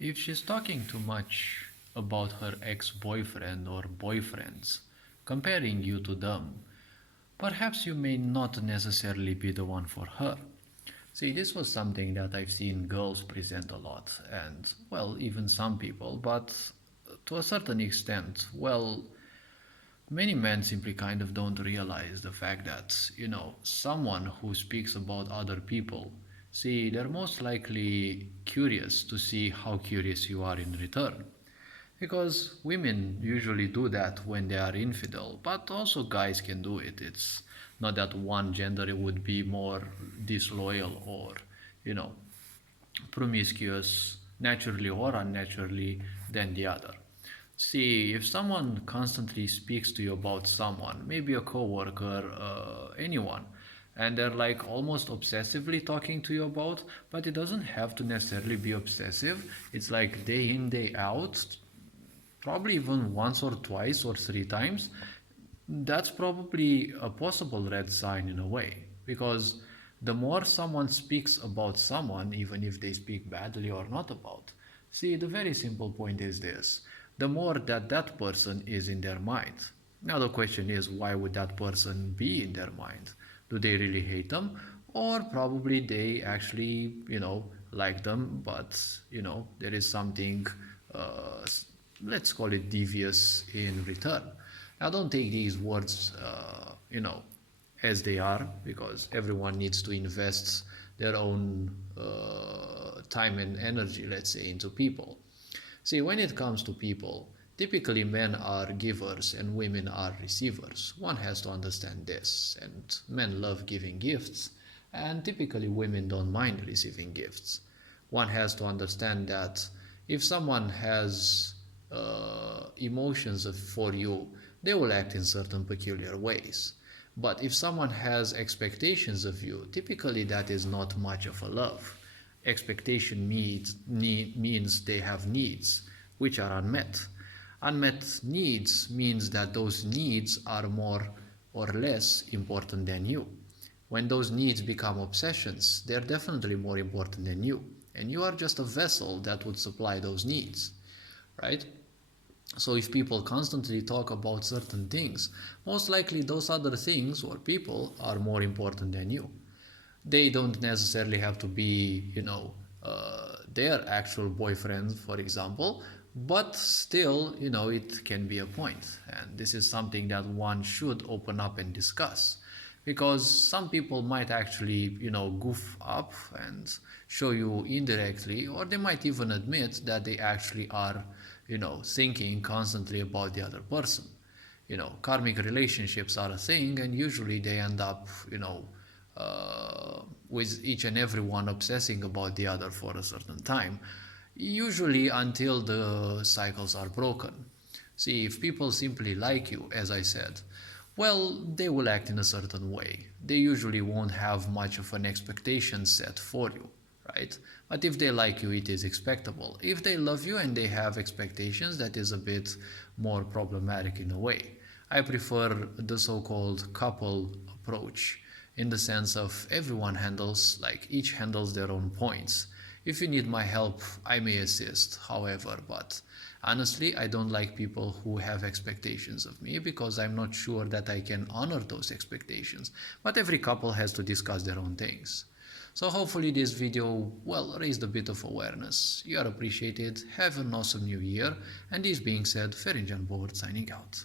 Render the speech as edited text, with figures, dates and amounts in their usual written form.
If she's talking too much about her ex-boyfriend or boyfriends, comparing you to them, perhaps you may not necessarily be the one for her. See, this was something that I've seen girls present a lot, and, well, even some people, but to a certain extent, well, many men simply kind of don't realize the fact that, someone who speaks about other people, see, they're most likely curious to see how curious you are in return. Because women usually do that when they are infidel, but also guys can do it. It's not that one gender would be more disloyal or, you know, promiscuous, naturally or unnaturally, than the other. See, if someone constantly speaks to you about someone, maybe a coworker, anyone, and they're like almost obsessively talking to you about, but it doesn't have to necessarily be obsessive. It's like day in, day out, probably even once or twice or three times. That's probably a possible red sign in a way, because the more someone speaks about someone, even if they speak badly or not about, see, the very simple point is this: the more that that person is in their mind. Now, the question is, why would that person be in their mind? Do they really hate them? Or probably they actually, like them, but, there is something, uh, let's call it devious in return. Now, don't take these words, as they are, because everyone needs to invest their own time and energy, let's say, into people. See, when it comes to people, typically men are givers and women are receivers. One has to understand this, and men love giving gifts, and typically women don't mind receiving gifts. One has to understand that if someone has emotions for you, they will act in certain peculiar ways. But if someone has expectations of you, typically that is not much of a love. Expectation means they have needs which are unmet. Unmet needs means that those needs are more or less important than you. When those needs become obsessions, they're definitely more important than you. And you are just a vessel that would supply those needs, right? So if people constantly talk about certain things, most likely those other things or people are more important than you. They don't necessarily have to be, their actual boyfriend, for example, but still, it can be a point. And this is something that one should open up and discuss. Because some people might actually, goof up and show you indirectly, or they might even admit that they actually are, thinking constantly about the other person. Karmic relationships are a thing, and usually they end up, with each and every one obsessing about the other for a certain time, usually until the cycles are broken. See, if people simply like you, as I said, well, they will act in a certain way. They usually won't have much of an expectation set for you, right? But if they like you, it is expectable. If they love you and they have expectations, that is a bit more problematic in a way. I prefer the so-called couple approach, in the sense of everyone each handles their own points. If you need my help, I may assist, however, but honestly, I don't like people who have expectations of me, because I'm not sure that I can honor those expectations. But every couple has to discuss their own things. So hopefully this video, well, raised a bit of awareness. You are appreciated. Have an awesome new year. And this being said, Ferinjan Board signing out.